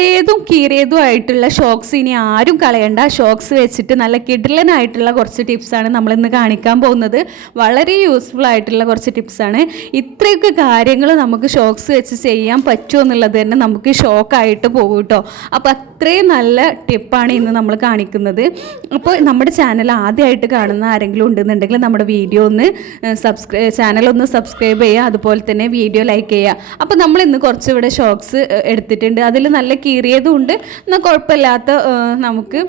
പഴയതും കീറിയതും ആയിട്ടുള്ള ഷോക്സ് ഇനി ആരും കളയണ്ട. ഷോക്സ് വെച്ചിട്ട് നല്ല കിഡിലനായിട്ടുള്ള കുറച്ച് ടിപ്സാണ് നമ്മൾ ഇന്ന് കാണിക്കാൻ പോകുന്നത്. വളരെ യൂസ്ഫുൾ ആയിട്ടുള്ള കുറച്ച് ടിപ്സാണ് ഇത്രയൊക്കെ കാര്യങ്ങൾ നമുക്ക് ഷോക്സ് വെച്ച് ചെയ്യാൻ പറ്റുമോ എന്നുള്ളത് തന്നെ നമുക്ക് ഷോക്കായിട്ട് പോകും കേട്ടോ. അപ്പോൾ അത്രയും നല്ല ടിപ്പാണ് ഇന്ന് നമ്മൾ കാണിക്കുന്നത്. അപ്പോൾ നമ്മുടെ ചാനൽ ആദ്യമായിട്ട് കാണുന്ന ആരെങ്കിലും ഉണ്ടെന്നുണ്ടെങ്കിൽ നമ്മുടെ വീഡിയോ ഒന്ന് സബ്സ്ക്രൈ ചാനൽ ഒന്ന് സബ്സ്ക്രൈബ് ചെയ്യുക. അതുപോലെ തന്നെ വീഡിയോ ലൈക്ക് ചെയ്യുക. അപ്പോൾ നമ്മൾ ഇന്ന് കുറച്ച് ഷോക്സ് എടുത്തിട്ടുണ്ട്. അതിൽ നല്ല കീറിയതും ഉണ്ട് എന്നാൽ കുഴപ്പമില്ലാത്ത നമുക്ക്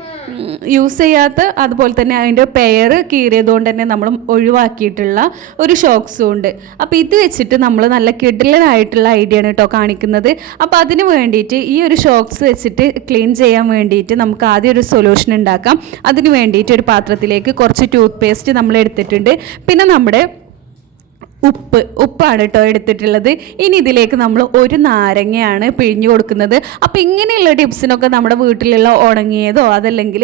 യൂസ് ചെയ്യാത്ത അതുപോലെ തന്നെ അതിന്റെ പെയർ കീറിയതുകൊണ്ട് തന്നെ നമ്മൾ ഒഴിവാക്കിയിട്ടുള്ള ഒരു ഷോക്സും ഉണ്ട്. അപ്പോൾ ഇത് വെച്ചിട്ട് നമ്മൾ നല്ല കിഡിലായിട്ടുള്ള ഐഡിയ ആണ് കേട്ടോ കാണിക്കുന്നത്. അപ്പോൾ അതിന് വേണ്ടിയിട്ട് ഈ ഒരു ഷോക്സ് വെച്ചിട്ട് ക്ലീൻ ചെയ്യാൻ വേണ്ടിയിട്ട് നമുക്ക് ആദ്യം ഒരു സൊല്യൂഷൻ ഉണ്ടാക്കാം. അതിന് വേണ്ടിയിട്ട് ഒരു പാത്രത്തിലേക്ക് കുറച്ച് ടൂത്ത് പേസ്റ്റ് നമ്മൾ എടുത്തിട്ടുണ്ട്. പിന്നെ നമ്മുടെ ഉപ്പ് ഉപ്പാണ് കേട്ടോ എടുത്തിട്ടുള്ളത്. ഇനി ഇതിലേക്ക് നമ്മൾ ഒരു നാരങ്ങയാണ് പിഴിഞ്ഞു കൊടുക്കുന്നത്. അപ്പോൾ ഇങ്ങനെയുള്ള ടിപ്സിനൊക്കെ നമ്മുടെ വീട്ടിലുള്ള ഉണങ്ങിയതോ അതല്ലെങ്കിൽ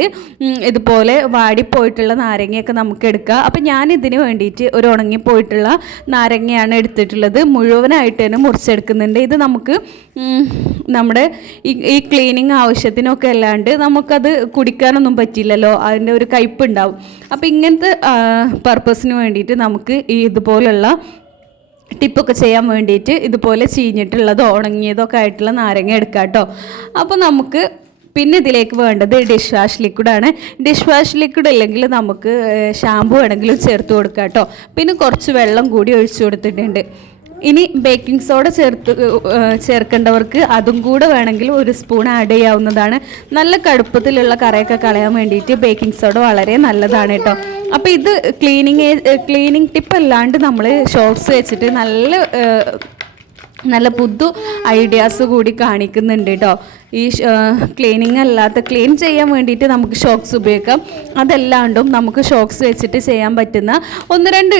ഇതുപോലെ വാടിപ്പോയിട്ടുള്ള നാരങ്ങയൊക്കെ നമുക്ക് എടുക്കാം. അപ്പോൾ ഞാൻ ഇതിന് വേണ്ടിയിട്ട് ഒരു ഉണങ്ങിപ്പോയിട്ടുള്ള നാരങ്ങയാണ് എടുത്തിട്ടുള്ളത്. മുഴുവനായിട്ട് തന്നെ മുറിച്ചെടുക്കുന്നുണ്ട്. ഇത് നമുക്ക് നമ്മുടെ ഈ ക്ലീനിങ് ആവശ്യത്തിനൊക്കെ അല്ലാണ്ട് നമുക്കത് കുടിക്കാനൊന്നും പറ്റില്ലല്ലോ. അതിന്റെ ഒരു കയ്പ്പ് ഉണ്ടാവും. അപ്പോൾ ഇങ്ങനത്തെ പർപ്പസിന് വേണ്ടിയിട്ട് നമുക്ക് ഈ ഇതുപോലുള്ള ടിപ്പൊക്കെ ചെയ്യാൻ വേണ്ടിയിട്ട് ഇതുപോലെ ചീഞ്ഞിട്ടുള്ളതോ ഉണങ്ങിയതൊക്കെ ആയിട്ടുള്ള നാരങ്ങ എടുക്കാം കേട്ടോ. അപ്പോൾ നമുക്ക് പിന്നെ ഇതിലേക്ക് വേണ്ടത് ഡിഷ് വാഷ് ലിക്വിഡാണ് ഡിഷ് വാഷ് ലിക്വിഡ് അല്ലെങ്കിൽ നമുക്ക് ഷാമ്പു വേണമെങ്കിലും ചേർത്ത് കൊടുക്കാം കേട്ടോ. പിന്നെ കുറച്ച് വെള്ളം കൂടി ഒഴിച്ചു കൊടുത്തിട്ടുണ്ട്. ഇനി ബേക്കിംഗ് സോഡ ചേർത്ത് ചേർക്കേണ്ടവർക്ക് അതും കൂടെ വേണമെങ്കിൽ ഒരു സ്പൂൺ ആഡ് ചെയ്യാവുന്നതാണ്. നല്ല കടുപ്പത്തിലുള്ള കറയൊക്കെ കളയാൻ വേണ്ടിയിട്ട് ബേക്കിംഗ് സോഡ വളരെ നല്ലതാണ് കേട്ടോ. അപ്പോൾ ഇത് ക്ലീനിങ് ക്ലീനിങ് ടിപ്പ് അല്ലാണ്ട് നമ്മൾ ഷോർട്സ് വെച്ചിട്ട് നല്ല നല്ല പുതു ഐഡിയാസ് കൂടി കാണിക്കുന്നുണ്ട് കേട്ടോ. ഈ ക്ലീനിങ് അല്ലാത്ത ക്ലീൻ ചെയ്യാൻ വേണ്ടിയിട്ട് നമുക്ക് ഷോക്സ് ഉപയോഗിക്കാം. അതല്ലാണ്ടും നമുക്ക് ഷോക്സ് വെച്ചിട്ട് ചെയ്യാൻ പറ്റുന്ന ഒന്ന് രണ്ട്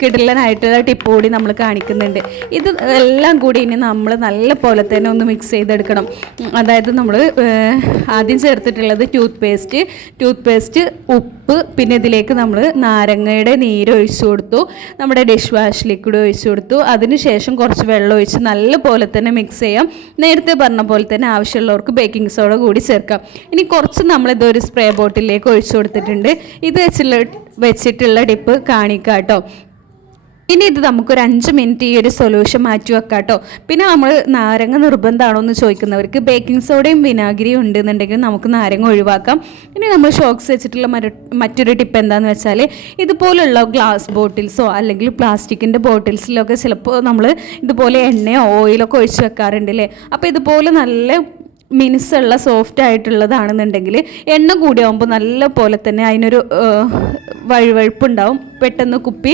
കിടലനായിട്ടുള്ള ടിപ്പ് കൂടി നമ്മൾ കാണിക്കുന്നുണ്ട്. ഇത് എല്ലാം കൂടി ഇനി നമ്മൾ നല്ല പോലെ തന്നെ ഒന്ന് മിക്സ് ചെയ്തെടുക്കണം. അതായത് നമ്മൾ ആദ്യം ചേർത്തിട്ടുള്ളത് ടൂത്ത് പേസ്റ്റ് ടൂത്ത് പേസ്റ്റ് ഉപ്പ് പിന്നെ ഇതിലേക്ക് നമ്മൾ നാരങ്ങയുടെ നീര് ഒഴിച്ചു കൊടുത്തു. നമ്മുടെ ഡിഷ് വാഷ് ലിക്വിഡ് ഒഴിച്ചു കൊടുത്തു. അതിനുശേഷം കുറച്ച് വെള്ളം ഒഴിച്ച് നല്ല പോലെ തന്നെ മിക്സ് ചെയ്യാം. നേരത്തെ പറഞ്ഞ പോലെ തന്നെ ആവശ്യമുള്ളവർക്ക് ബേക്കിംഗ് സോഡ കൂടി ചേർക്കാം. ഇനി കുറച്ച് നമ്മളിത് ഒരു സ്പ്രേ ബോട്ടിലേക്ക് ഒഴിച്ചു കൊടുത്തിട്ടുണ്ട്. ഇത് വെച്ചുള്ള വെച്ചിട്ടുള്ള ഡിപ്പ് കാണിക്കാം കേട്ടോ ഇനി ഇത് നമുക്കൊരു അഞ്ച് മിനിറ്റ് ഈ ഒരു സൊല്യൂഷൻ മാറ്റി വെക്കാം കേട്ടോ പിന്നെ നമ്മൾ നാരങ്ങ നിർബന്ധമാണോ എന്ന് ചോദിക്കുന്നവർക്ക് ബേക്കിംഗ് സോഡയും വിനാഗിരിയും ഉണ്ടെന്നുണ്ടെങ്കിൽ നമുക്ക് നാരങ്ങ ഒഴിവാക്കാം. ഇനി നമ്മൾ ഷോക്സ് വെച്ചിട്ടുള്ള മറ്റൊരു ടിപ്പ് എന്താണെന്ന് വെച്ചാൽ ഇതുപോലുള്ള ഗ്ലാസ് ബോട്ടിൽസോ അല്ലെങ്കിൽ പ്ലാസ്റ്റിക്കിന്റെ ബോട്ടിൽസിലൊക്കെ ചിലപ്പോൾ നമ്മൾ ഇതുപോലെ എണ്ണയോ ഓയിലൊക്കെ ഒഴിച്ച് വെക്കാറുണ്ട് അല്ലേ അപ്പോൾ ഇതുപോലെ നല്ല മിനുസുള്ള സോഫ്റ്റ് ആയിട്ടുള്ളതാണെന്നുണ്ടെങ്കിൽ എണ്ണ കൂടിയാകുമ്പോൾ നല്ല പോലെ തന്നെ അതിനൊരു വഴുവഴുപ്പുണ്ടാവും. പെട്ടെന്ന് കുപ്പി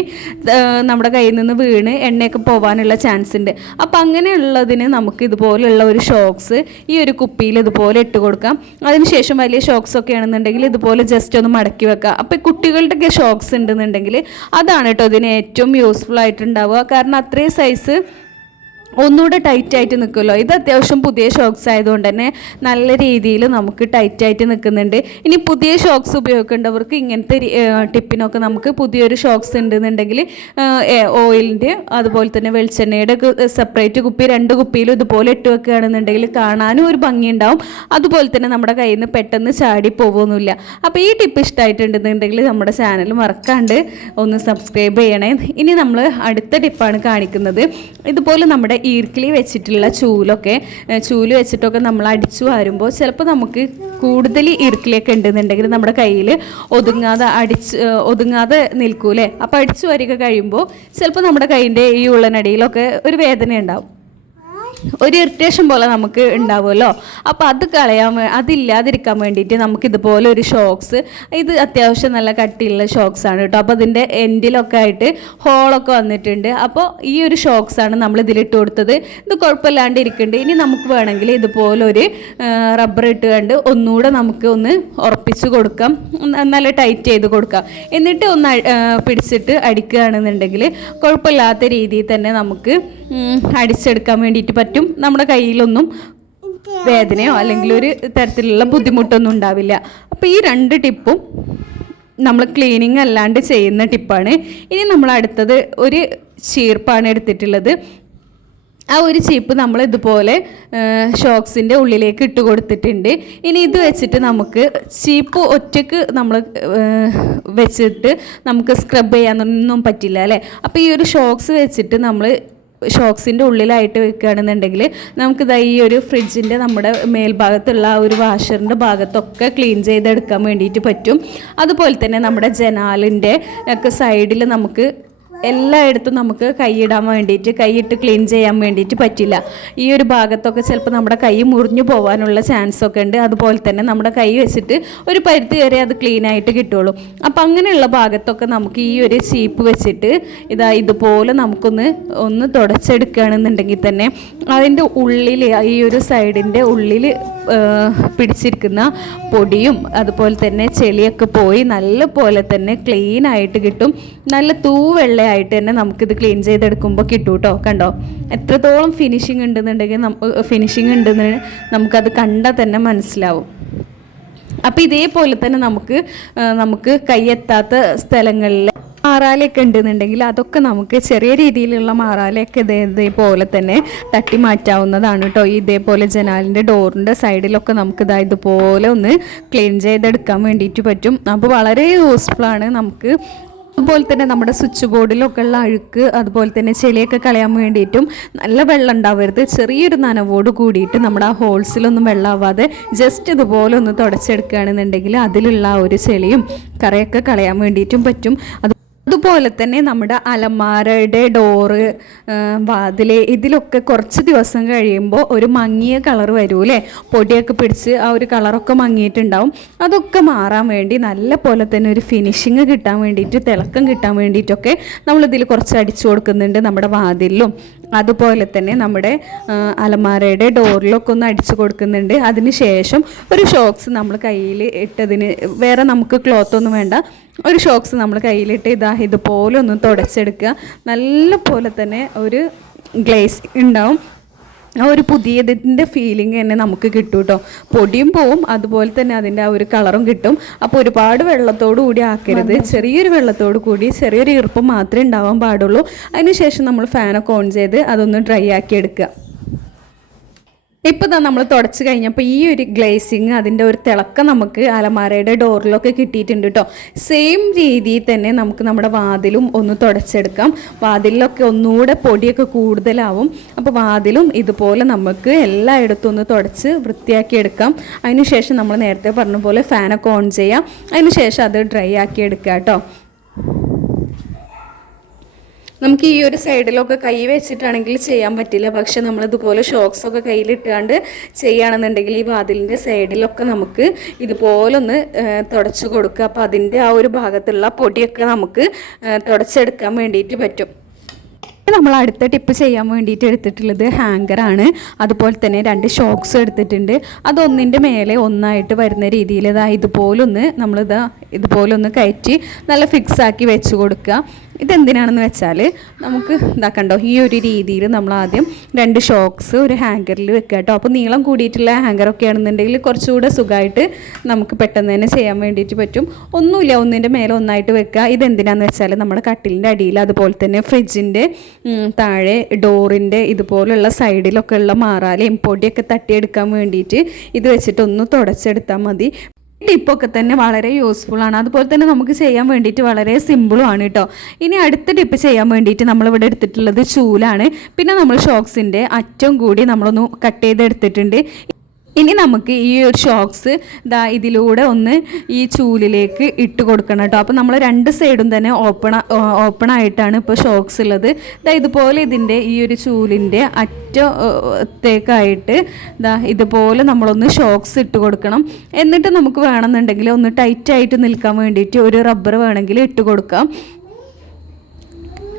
നമ്മുടെ കയ്യിൽ നിന്ന് വീണ് എണ്ണയൊക്കെ പോകാനുള്ള ചാൻസ് ഉണ്ട്. അപ്പോൾ അങ്ങനെയുള്ളതിന് നമുക്ക് ഇതുപോലെയുള്ള ഒരു ഷോക്സ് ഈ ഒരു കുപ്പിയിൽ ഇതുപോലെ ഇട്ട് കൊടുക്കാം. അതിനുശേഷം വലിയ ഷോക്സ് ഒക്കെ ആണെന്നുണ്ടെങ്കിൽ ഇതുപോലെ ജസ്റ്റ് ഒന്ന് മടക്കി വെക്കുക അപ്പോൾ കുട്ടികളുടെയൊക്കെ ഷോക്സ് ഉണ്ടെന്നുണ്ടെങ്കിൽ അതാണ് കേട്ടോ ഇതിന് ഏറ്റവും യൂസ്ഫുൾ ആയിട്ടുണ്ടാവുക. കാരണം അത്രയും സൈസ് ഒന്നുകൂടെ ടൈറ്റ് ആയിട്ട് നിൽക്കുമല്ലോ ഇത് അത്യാവശ്യം പുതിയ ഷോക്സ് ആയതുകൊണ്ട് തന്നെ നല്ല രീതിയിൽ നമുക്ക് ടൈറ്റ് ആയിട്ട് നിൽക്കുന്നുണ്ട് ഇനി പുതിയ ഷോക്സ് ഉപയോഗിക്കേണ്ടവർക്ക് ഇങ്ങനത്തെ ടിപ്പിനൊക്കെ നമുക്ക് പുതിയൊരു ഷോക്സ് ഉണ്ടെന്നുണ്ടെങ്കിൽ ഓയിലിന്റെ അതുപോലെ തന്നെ വെളിച്ചെണ്ണയുടെ സെപ്പറേറ്റ് കുപ്പി രണ്ട് കുപ്പിയിലും ഇതുപോലെ ഇട്ട് വെക്കുകയാണെന്നുണ്ടെങ്കിൽ കാണാനും ഒരു ഭംഗിയുണ്ടാവും. അതുപോലെ തന്നെ നമ്മുടെ കയ്യിൽ നിന്ന് പെട്ടെന്ന് ചാടി പോകുമൊന്നുമില്ല അപ്പോൾ ഈ ടിപ്പ് ഇഷ്ടമായിട്ടുണ്ടെന്നുണ്ടെങ്കിൽ നമ്മുടെ ചാനൽ മറക്കാണ്ട് ഒന്ന് സബ്സ്ക്രൈബ് ചെയ്യണേ. ഇനി നമ്മൾ അടുത്ത ടിപ്പാണ് കാണിക്കുന്നത്. ഇതുപോലെ നമ്മുടെ ഈർക്കിളി വെച്ചിട്ടുള്ള ചൂലൊക്കെ ചൂൽ വെച്ചിട്ടൊക്കെ നമ്മൾ അടിച്ചു വാരുമ്പോൾ ചിലപ്പോൾ നമുക്ക് കൂടുതൽ ഈർക്കിളിയൊക്കെ ഉണ്ടെന്നുണ്ടെങ്കിൽ നമ്മുടെ കയ്യിൽ ഒതുങ്ങാതെ അടിച്ച് ഒതുങ്ങാതെ നിൽക്കൂലേ അപ്പോൾ അടിച്ചു വരിക കഴിയുമ്പോൾ ചിലപ്പോൾ നമ്മുടെ കയ്യിന്റെ ഈ ഉള്ളനടിയിലൊക്കെ ഒരു വേദന ഉണ്ടാവും ഒരു ഇറിറ്റേഷൻ പോലെ നമുക്ക് ഉണ്ടാവുമല്ലോ. അപ്പോൾ അത് കളയാൻ അതില്ലാതിരിക്കാൻ വേണ്ടിയിട്ട് നമുക്ക് ഇതുപോലെ ഒരു ഷോക്സ് ഇത് അത്യാവശ്യം നല്ല കട്ടിയുള്ള ഷോക്സ് ആണ് കേട്ടോ. അപ്പോൾ അതിന്റെ എൻഡിലൊക്കെ ആയിട്ട് ഹോളൊക്കെ വന്നിട്ടുണ്ട്. അപ്പോൾ ഈ ഒരു ഷോക്സ് ആണ് നമ്മൾ ഇതിലിട്ട് കൊടുത്തത്. ഇത് കുഴപ്പമില്ലാണ്ട് ഇരിക്കുന്നുണ്ട്. ഇനി നമുക്ക് വേണമെങ്കിൽ ഇതുപോലെ ഒരു റബ്ബർ ഇട്ട് കണ്ട് ഒന്നുകൂടെ നമുക്ക് ഒന്ന് ഉറപ്പിച്ച് കൊടുക്കാം. നല്ല ടൈറ്റ് ചെയ്ത് കൊടുക്കാം. എന്നിട്ട് ഒന്ന് പിടിച്ചിട്ട് അടിക്കുകയാണെന്നുണ്ടെങ്കിൽ കുഴപ്പമില്ലാത്ത രീതിയിൽ തന്നെ നമുക്ക് അടിച്ചെടുക്കാൻ വേണ്ടിയിട്ട് പറ്റും നമ്മുടെ കയ്യിലൊന്നും വേദനയോ അല്ലെങ്കിൽ ഒരു തരത്തിലുള്ള ബുദ്ധിമുട്ടൊന്നും ഉണ്ടാവില്ല. അപ്പോൾ ഈ രണ്ട് ടിപ്പും നമ്മൾ ക്ലീനിങ് അല്ലാണ്ട് ചെയ്യുന്ന ടിപ്പാണ്. ഇനി നമ്മൾ അടുത്തത് ഒരു ചീർപ്പാണ് എടുത്തിട്ടുള്ളത്. ആ ഒരു ചീപ്പ് നമ്മൾ ഇതുപോലെ ഷോക്സിന്റെ ഉള്ളിലേക്ക് ഇട്ട് കൊടുത്തിട്ടുണ്ട്. ഇനി ഇത് വെച്ചിട്ട് നമുക്ക് ചീപ്പ് ഒറ്റയ്ക്ക് നമ്മൾ വെച്ചിട്ട് നമുക്ക് സ്ക്രബ് ചെയ്യാനൊന്നും പറ്റില്ല അല്ലേ? അപ്പോൾ ഈ ഒരു ഷോക്സ് വെച്ചിട്ട് നമ്മൾ ഷോക്സിന്റെ ഉള്ളിലായിട്ട് വെക്കുകയാണെന്നുണ്ടെങ്കിൽ നമുക്കിതാ ഈ ഒരു ഫ്രിഡ്ജിന്റെ നമ്മുടെ മേൽഭാഗത്തുള്ള ആ ഒരു വാഷറിന്റെ ഭാഗത്തൊക്കെ ക്ലീൻ ചെയ്തെടുക്കാൻ വേണ്ടിയിട്ട് പറ്റും. അതുപോലെ തന്നെ നമ്മുടെ ജനാലിന്റെ ഒക്കെ സൈഡിൽ നമുക്ക് എല്ലായിടത്തും നമുക്ക് കൈയിടാൻ വേണ്ടിയിട്ട് കൈയിട്ട് ക്ലീൻ ചെയ്യാൻ വേണ്ടിയിട്ട് പറ്റില്ല. ഈ ഒരു ഭാഗത്തൊക്കെ ചിലപ്പോൾ നമ്മുടെ കൈ മുറിഞ്ഞു പോകാനുള്ള ചാൻസ് ഒക്കെ ഉണ്ട്. അതുപോലെ തന്നെ നമ്മുടെ കൈ വെച്ചിട്ട് ഒരു പരുത്തി വരെ അത് ക്ലീൻ ആയിട്ട് കിട്ടുള്ളൂ. അപ്പം അങ്ങനെയുള്ള ഭാഗത്തൊക്കെ നമുക്ക് ഈ ഒരു ചീപ്പ് വെച്ചിട്ട് ഇതാ ഇതുപോലെ നമുക്കൊന്ന് ഒന്ന് തുടച്ചെടുക്കുകയാണെന്നുണ്ടെങ്കിൽ തന്നെ അതിന്റെ ഉള്ളിൽ ഈ ഒരു സൈഡിന്റെ ഉള്ളിൽ പിടിച്ചിരിക്കുന്ന പൊടിയും അതുപോലെ തന്നെ ചെളിയൊക്കെ പോയി നല്ല പോലെ തന്നെ ക്ലീൻ ആയിട്ട് കിട്ടും. നല്ല തൂവെള്ളയായിട്ട് തന്നെ നമുക്കിത് ക്ലീൻ ചെയ്തെടുക്കുമ്പോൾ കിട്ടും കേട്ടോ കണ്ടോ? എത്രത്തോളം ഫിനിഷിങ് ഉണ്ടെന്നുണ്ടെങ്കിൽ ഫിനിഷിങ് ഉണ്ടെന്ന് നമുക്കത് കണ്ടാൽ തന്നെ മനസ്സിലാവും. അപ്പോൾ ഇതേപോലെ തന്നെ നമുക്ക് നമുക്ക് കൈയെത്താത്ത സ്ഥലങ്ങളിൽ മാറാലയൊക്കെ ഉണ്ടെന്നുണ്ടെങ്കിൽ അതൊക്കെ നമുക്ക് ചെറിയ രീതിയിലുള്ള മാറാലയൊക്കെ ഇതേ ഇതേപോലെ തന്നെ തട്ടി മാറ്റാവുന്നതാണ് കേട്ടോ ഇതേപോലെ ജനാലിന്റെ ഡോറിന്റെ സൈഡിലൊക്കെ നമുക്ക് ഇതാ ഇതുപോലെ ഒന്ന് ക്ലീൻ ചെയ്തെടുക്കാൻ വേണ്ടിയിട്ട് പറ്റും. അപ്പോൾ വളരെ യൂസ്ഫുള്ളാണ് നമുക്ക് അതുപോലെ തന്നെ നമ്മുടെ സ്വിച്ച് ബോർഡിലൊക്കെ ഉള്ള അഴുക്ക് അതുപോലെ തന്നെ ചെളിയൊക്കെ കളയാൻ വേണ്ടിയിട്ടും നല്ല വെള്ളം ഉണ്ടാവരുത്. ചെറിയൊരു നനവോട് കൂടിയിട്ട് നമ്മുടെ ആ ഹോൾസിലൊന്നും വെള്ളമാവാതെ ജസ്റ്റ് ഇതുപോലെ ഒന്ന് തുടച്ചെടുക്കുകയാണെന്നുണ്ടെങ്കിൽ അതിലുള്ള ഒരു ചെളിയും കറയൊക്കെ കളയാൻ വേണ്ടിയിട്ടും പറ്റും. അത് അതുപോലെ തന്നെ നമ്മുടെ അലമാരയുടെ ഡോറ് വാതിൽ ഇതിലൊക്കെ കുറച്ച് ദിവസം കഴിയുമ്പോൾ ഒരു മങ്ങിയ കളർ വരൂലേ പൊടിയൊക്കെ പിടിച്ച് ആ ഒരു കളറൊക്കെ മങ്ങിയിട്ടുണ്ടാവും. അതൊക്കെ മാറാൻ വേണ്ടി നല്ല പോലെ തന്നെ ഒരു ഫിനിഷിങ് കിട്ടാൻ വേണ്ടിയിട്ട് തിളക്കം കിട്ടാൻ വേണ്ടിയിട്ടൊക്കെ നമ്മളിതിൽ കുറച്ച് അടിച്ചു കൊടുക്കുന്നുണ്ട് നമ്മുടെ വാതിലിലും. അതുപോലെ തന്നെ നമ്മുടെ അലമാരയുടെ ഡോറിലൊക്കെ ഒന്ന് അടിച്ചു കൊടുക്കുന്നുണ്ട്. അതിന് ശേഷം ഒരു ഷോക്സ് നമ്മൾ കയ്യിൽ ഇട്ടതിന് വേറെ നമുക്ക് ക്ലോത്ത് ഒന്നും വേണ്ട. ഒരു ഷോക്സ് നമ്മൾ കയ്യിലിട്ട് ഇതാ ഇതുപോലെ ഒന്ന് തുടച്ചെടുക്കുക. നല്ല പോലെ തന്നെ ഒരു ഗ്ലേസ് ഉണ്ടാവും. ആ ഒരു പുതിയതിന്റെ ഫീലിംഗ് തന്നെ നമുക്ക് കിട്ടും കേട്ടോ പൊടിയും പോവും അതുപോലെ തന്നെ അതിന്റെ ആ ഒരു കളറും കിട്ടും. അപ്പോൾ ഒരുപാട് വെള്ളത്തോടു കൂടി ആക്കരുത്. ചെറിയൊരു വെള്ളത്തോടു കൂടി ചെറിയൊരു ഈർപ്പം മാത്രമേ ഉണ്ടാവാൻ പാടുള്ളൂ. അതിനുശേഷം നമ്മൾ ഫാനൊക്കെ ഓൺ ചെയ്ത് അതൊന്ന് ഡ്രൈ ആക്കി എടുക്കുക. തന്നെ നമ്മൾ തുടച്ച് കഴിഞ്ഞപ്പോൾ ഈ ഒരു ഗ്ലേസിങ് അതിന്റെ ഒരു തിളക്കം നമുക്ക് അലമാരയുടെ ഡോറിലൊക്കെ കിട്ടിയിട്ടുണ്ട് കേട്ടോ സെയിം രീതിയിൽ തന്നെ നമുക്ക് നമ്മുടെ വാതിലും ഒന്ന് തുടച്ചെടുക്കാം. വാതിലിലൊക്കെ ഒന്നുകൂടെ പൊടിയൊക്കെ കൂടുതലാവും. അപ്പോൾ വാതിലും ഇതുപോലെ നമുക്ക് എല്ലായിടത്തും ഒന്ന് തുടച്ച് വൃത്തിയാക്കി എടുക്കാം അതിനുശേഷം നമ്മൾ നേരത്തെ പറഞ്ഞ പോലെ ഫാനൊക്കെ ഓൺ ചെയ്യാം. അതിനുശേഷം അത് ഡ്രൈ ആക്കി എടുക്കാം കേട്ടോ നമുക്ക് ഈ ഒരു സൈഡിലൊക്കെ കൈ വെച്ചിട്ടാണെങ്കിൽ ചെയ്യാൻ പറ്റില്ല. പക്ഷെ നമ്മൾ ഇതുപോലെ ഷോക്സ് ഒക്കെ കയ്യിലിട്ടാണ്ട് ചെയ്യുകയാണെന്നുണ്ടെങ്കിൽ ഈ വാതിലിന്റെ സൈഡിലൊക്കെ നമുക്ക് ഇതുപോലൊന്ന് തുടച്ച് കൊടുക്കുക. അപ്പോൾ അതിന്റെ ആ ഒരു ഭാഗത്തുള്ള പൊടിയൊക്കെ നമുക്ക് തുടച്ചെടുക്കാൻ വേണ്ടിയിട്ട് പറ്റും. നമ്മൾ അടുത്ത ടിപ്പ് ചെയ്യാൻ വേണ്ടിയിട്ട് എടുത്തിട്ടുള്ളത് ഹാങ്കറാണ് അതുപോലെ തന്നെ രണ്ട് ഷോക്സ് എടുത്തിട്ടുണ്ട്. അതൊന്നിന്റെ മേലെ ഒന്നായിട്ട് വരുന്ന രീതിയിൽ ഇതാ ഇതുപോലൊന്ന് നമ്മളിതാ ഇതുപോലൊന്ന് കയറ്റി നല്ല ഫിക്സ് ആക്കി വെച്ച് കൊടുക്കുക. ഇതെന്തിനാണെന്ന് വെച്ചാൽ നമുക്ക് ഇതാക്കണ്ടോ ഈ ഒരു രീതിയിൽ നമ്മൾ ആദ്യം രണ്ട് ഷോക്സ് ഒരു ഹാങ്കറിൽ വെക്കുക കേട്ടോ. അപ്പോൾ നീളം കൂടിയിട്ടുള്ള ഹാങ്കറൊക്കെ ആണെന്നുണ്ടെങ്കിൽ കുറച്ചുകൂടെ സുഖമായിട്ട് നമുക്ക് പെട്ടെന്ന് തന്നെ ചെയ്യാൻ വേണ്ടിയിട്ട് പറ്റും. ഒന്നുമില്ല ഒന്നിന്റെ മേലെ ഒന്നായിട്ട് വെക്കുക. ഇതെന്തിനാന്ന് വെച്ചാൽ നമ്മുടെ കട്ടിലിന്റെ അടിയിൽ അതുപോലെ തന്നെ ഫ്രിഡ്ജിന്റെ താഴെ ഡോറിന്റെ ഇതുപോലുള്ള സൈഡിലൊക്കെ ഉള്ള മാറാലയും പൊടിയൊക്കെ തട്ടിയെടുക്കാൻ വേണ്ടിയിട്ട് ഇത് വെച്ചിട്ടൊന്ന് തുടച്ചെടുത്താൽ മതി. ടിപ്പൊക്കെ തന്നെ വളരെ യൂസ്ഫുൾ ആണ്. അതുപോലെ തന്നെ നമുക്ക് ചെയ്യാൻ വേണ്ടിയിട്ട് വളരെ സിമ്പിളും ആണ് കേട്ടോ ഇനി അടുത്ത ടിപ്പ് ചെയ്യാൻ വേണ്ടിയിട്ട് നമ്മളിവിടെ എടുത്തിട്ടുള്ളത് ചൂലാണ്. പിന്നെ നമ്മൾ ഷോക്സിന്റെ അറ്റം കൂടി നമ്മളൊന്ന് കട്ട് ചെയ്തെടുത്തിട്ടുണ്ട്. ഇനി നമുക്ക് ഈ ഒരു ഷോക്സ് ദാ ഇതിലൂടെ ഒന്ന് ഈ ചൂലിലേക്ക് ഇട്ട് കൊടുക്കണം കേട്ടോ. അപ്പോൾ നമ്മൾ രണ്ട് സൈഡും തന്നെ ഓപ്പൺ ഓപ്പൺ ആയിട്ടാണ് ഇപ്പോൾ ഷോക്സ് ഉള്ളത്. ദാ ഇതുപോലെ ഇതിന്റെ ഈ ഒരു ചൂലിന്റെ അറ്റത്തേക്കായിട്ട് ദാ ഇതുപോലെ നമ്മളൊന്ന് ഷോക്സ് ഇട്ട് കൊടുക്കണം. എന്നിട്ട് നമുക്ക് വേണമെന്നുണ്ടെങ്കിൽ ഒന്ന് ടൈറ്റായിട്ട് നിൽക്കാൻ വേണ്ടിയിട്ട് ഒരു റബ്ബർ വേണമെങ്കിൽ ഇട്ട് കൊടുക്കാം.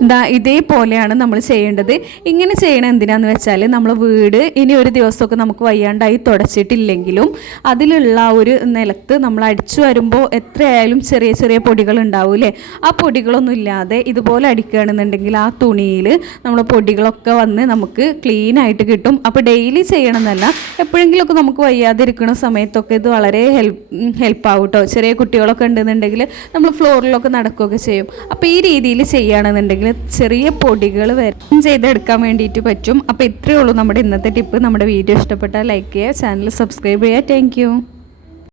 ദാ ഇതേപോലെയാണ് നമ്മൾ ചെയ്യേണ്ടത്. ഇങ്ങനെ ചെയ്യണ എന്തിനാന്ന് വെച്ചാൽ നമ്മൾ വീട് ഇനി ഒരു ദിവസമൊക്കെ നമുക്ക് വയ്യാണ്ടായി തുടച്ചിട്ടില്ലെങ്കിലും അതിലുള്ള ഒരു നിലത്ത് നമ്മൾ അടിച്ചു വരുമ്പോൾ എത്രയായാലും ചെറിയ ചെറിയ പൊടികൾ ഉണ്ടാവൂലേ ആ പൊടികളൊന്നും ഇല്ലാതെ ഇതുപോലെ അടിക്കുകയാണെന്നുണ്ടെങ്കിൽ ആ തുണിയിൽ നമ്മൾ പൊടികളൊക്കെ വന്ന് നമുക്ക് ക്ലീൻ ആയിട്ട് കിട്ടും. അപ്പോൾ ഡെയിലി ചെയ്യണമെന്നല്ല എപ്പോഴെങ്കിലുമൊക്കെ നമുക്ക് വയ്യാതിരിക്കുന്ന സമയത്തൊക്കെ ഇത് വളരെ ഹെൽപ്പ് ഹെൽപ്പാവും കേട്ടോ ചെറിയ കുട്ടികളൊക്കെ ഉണ്ടെന്നുണ്ടെങ്കിൽ നമ്മൾ ഫ്ലോറിലൊക്കെ നടക്കുകയൊക്കെ ചെയ്യും. അപ്പോൾ ഈ രീതിയിൽ ചെയ്യുകയാണെന്നുണ്ടെങ്കിൽ അല്ലെങ്കിൽ ചെറിയ പൊടികൾ വരെ ചെയ്തെടുക്കാൻ വേണ്ടിയിട്ട് പറ്റും. അപ്പോൾ ഇത്രയേ ഉള്ളൂ നമ്മുടെ ഇന്നത്തെ ടിപ്പ്. നമ്മുടെ വീഡിയോ ഇഷ്ടപ്പെട്ടാൽ ലൈക്ക് ചെയ്യുക ചാനൽ സബ്സ്ക്രൈബ് ചെയ്യുക. താങ്ക്